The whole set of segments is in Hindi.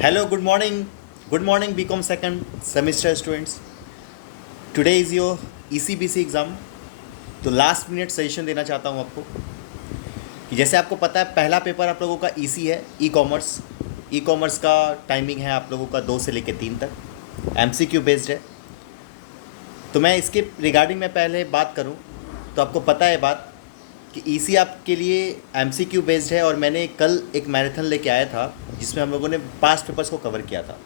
Hello, good morning, BCom second semester students. Today is your ECBC exam. तो लास्ट मिनट सजेशन देना चाहता हूँ आपको कि जैसे आपको पता है पहला पेपर आप लोगों का ईसी है, ई कॉमर्स का टाइमिंग है आप लोगों का 2 से लेकर 3 तक, एमसीक्यू बेस्ड है। तो मैं इसके रिगार्डिंग मैं पहले बात करूँ तो आपको पता है बात कि ईसी आपके लिए एमसीक्यू बेस्ड है, और मैंने कल एक मैराथन लेके आया था जिसमें हम लोगों ने पास्ट पेपर्स को कवर किया था।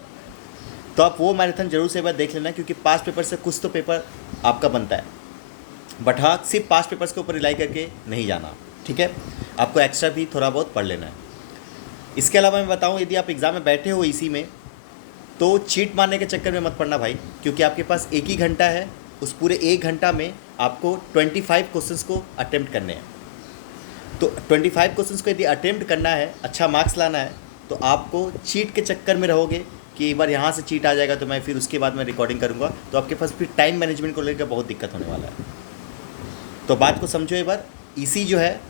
तो आप वो मैराथन जरूर से एक बार देख लेना, क्योंकि पास्ट पेपर से कुछ तो पेपर आपका बनता है, बट हाँ सिर्फ पास्ट पेपर्स के ऊपर रिलाई करके नहीं जाना, ठीक है। आपको एक्स्ट्रा भी थोड़ा बहुत पढ़ लेना है। इसके अलावा मैं बताऊँ, यदि आप एग्ज़ाम में बैठे हो इसी में, तो चीट मारने के चक्कर में मत पड़ना भाई, क्योंकि आपके पास एक ही घंटा है। उस पूरे 1 घंटा में आपको 25 क्वेश्चंस को अटेम्प्ट करने हैं। तो 25 क्वेश्चंस को यदि अटेम्प्ट करना है, अच्छा मार्क्स लाना है, तो आपको चीट के चक्कर में रहोगे कि एक बार यहाँ से चीट आ जाएगा तो मैं फिर उसके बाद मैं रिकॉर्डिंग करूँगा, तो आपके पास फिर टाइम मैनेजमेंट को लेकर बहुत दिक्कत होने वाला है। तो बात को समझो एक बार। इसी जो है,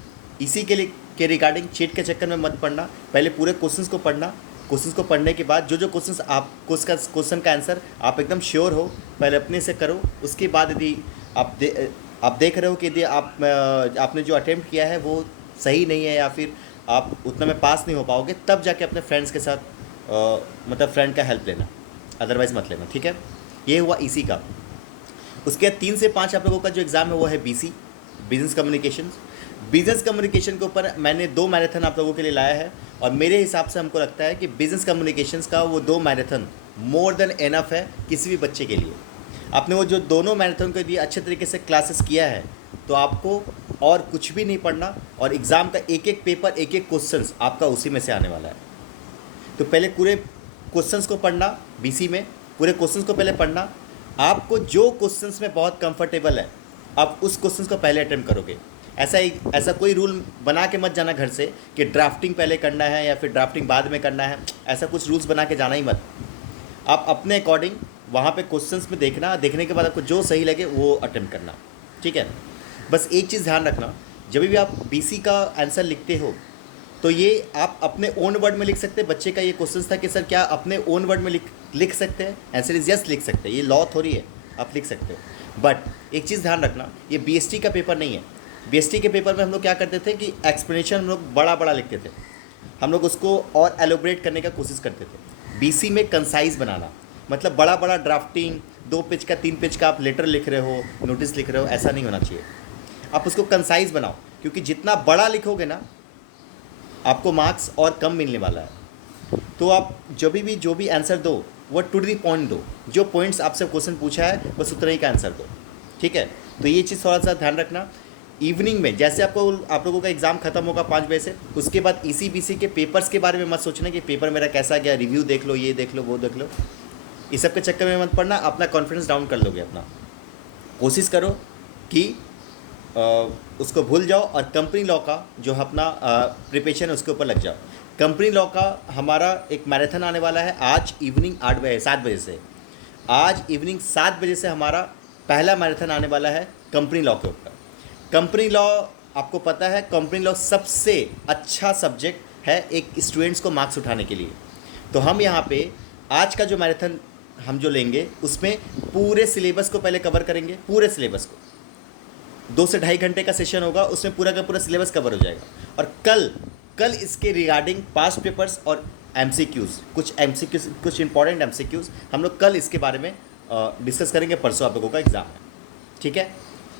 इसी के लिए के रिगार्डिंग चीट के चक्कर में मत पढ़ना। पहले पूरे क्वेश्चंस को पढ़ना। क्वेश्चंस को पढ़ने के बाद जो क्वेश्चंस आप क्वेश्चन का आंसर आप एकदम श्योर हो, पहले अपने से करो। उसके बाद यदि आप देख रहे हो कि यदि आपने जो अटेम्प्ट किया है वो सही नहीं है, या फिर आप उतना में पास नहीं हो पाओगे, तब जाके अपने फ्रेंड्स के साथ मतलब फ्रेंड का हेल्प लेना, अदरवाइज़ मत लेना, ठीक है। ये हुआ इसी का। उसके बाद 3 से 5 आप लोगों का जो एग्ज़ाम है वो है BC, business communication. Business communication के ऊपर मैंने 2 मैराथन आप लोगों के लिए लाया है, और मेरे हिसाब से हमको लगता है कि बिजनेस कम्युनिकेशंस का वो 2 मैराथन मोर देन एनफ है किसी भी बच्चे के लिए। आपने वो जो दोनों मैराथन के लिए अच्छे तरीके से क्लासेस किया है, तो आपको और कुछ भी नहीं पढ़ना, और एग्ज़ाम का एक एक पेपर, एक एक क्वेश्चंस आपका उसी में से आने वाला है। तो पहले पूरे क्वेश्चंस को पढ़ना, बीसी में पूरे क्वेश्चंस को पहले पढ़ना। आपको जो क्वेश्चंस में बहुत कंफर्टेबल है, आप उस क्वेश्चंस को पहले अटेम्प्ट करोगे। ऐसा कोई रूल बना के मत जाना घर से कि ड्राफ्टिंग पहले करना है या फिर ड्राफ्टिंग बाद में करना है। ऐसा कुछ रूल्स बना के जाना ही मत। आप अपने अकॉर्डिंग वहाँ पे क्वेश्चंस में देखना, देखने के बाद आपको जो सही लगे वो अटेम्प्ट करना, ठीक है। बस एक चीज़ ध्यान रखना, जब भी आप बीसी का आंसर लिखते हो तो ये आप अपने ओन वर्ड में लिख सकते हैं। बच्चे का ये क्वेश्चन था कि सर क्या अपने ओन वर्ड में लिख सकते हैं? आंसर इज यस, लिख सकते हैं। ये लॉ थोड़ी है, आप लिख सकते हो। बट एक चीज़ ध्यान रखना, ये बीएसटी का पेपर नहीं है। बीएसटी के पेपर में हम लोग क्या करते थे कि एक्सप्लेनेशन हम लोग बड़ा बड़ा लिखते थे, हम लोग उसको और एलोबरेट करने का कोशिश करते थे। बीसी में कंसाइज बनाना, मतलब बड़ा बड़ा ड्राफ्टिंग 2 पेज का 3 पेज का आप लेटर लिख रहे हो, नोटिस लिख रहे हो, ऐसा नहीं होना चाहिए। आप उसको कंसाइज बनाओ, क्योंकि जितना बड़ा लिखोगे ना, आपको मार्क्स और कम मिलने वाला है। तो आप जो भी आंसर दो वो टू द पॉइंट दो। जो पॉइंट्स आपसे क्वेश्चन पूछा है बस उतना ही का आंसर दो, ठीक है। तो ये चीज़ थोड़ा सा ध्यान रखना। इवनिंग में जैसे आप लोगों का एग्ज़ाम खत्म होगा 5 बजे से, उसके बाद ECBC के पेपर्स के बारे में मत सोचना कि पेपर मेरा कैसा गया, रिव्यू देख लो, ये देख लो, वो देख लो। इस सब के चक्कर में मत पड़ना, अपना कॉन्फिडेंस डाउन कर लोगे अपना। कोशिश करो कि उसको भूल जाओ, और कंपनी लॉ का जो अपना प्रिपरेशन है उसके ऊपर लग जाओ। कंपनी लॉ का हमारा एक मैराथन आने वाला है आज इवनिंग 7 बजे से। आज इवनिंग 7 बजे से हमारा पहला मैराथन आने वाला है कंपनी लॉ के ऊपर। कंपनी लॉ आपको पता है, कंपनी लॉ सबसे अच्छा सब्जेक्ट है एक स्टूडेंट्स को मार्क्स उठाने के लिए। तो हम यहाँ पे आज का जो मैराथन हम जो लेंगे उसमें पूरे सिलेबस को पहले कवर करेंगे। पूरे सिलेबस को 2 से ढाई घंटे का सेशन होगा, उसमें पूरा का पूरा सिलेबस कवर हो जाएगा। और कल इसके रिगार्डिंग पास्ट पेपर्स और एमसीक्यूज़, कुछ इंपॉर्टेंट एमसीक्यूज़ हम लोग कल इसके बारे में डिस्कस करेंगे। परसों आप लोगों का एग्ज़ाम है, ठीक है।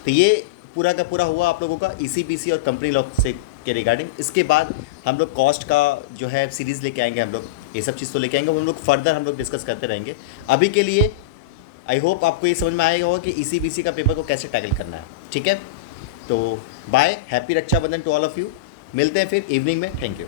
तो ये पूरा का पूरा हुआ आप लोगों का ECBC और कंपनी लॉ से के रिगार्डिंग। इसके बाद हम लोग कॉस्ट का जो है सीरीज़ लेके आएंगे, हम लोग ये सब चीज़ तो लेके आएंगे, हम लोग फर्दर हम लोग डिस्कस करते रहेंगे। अभी के लिए आई होप आपको ये समझ में आएगा होगा कि ECBC का पेपर को कैसे टैकल करना है, ठीक है। तो bye, happy Rakshabandhan to all of you. मिलते हैं फिर इवनिंग में। Thank you.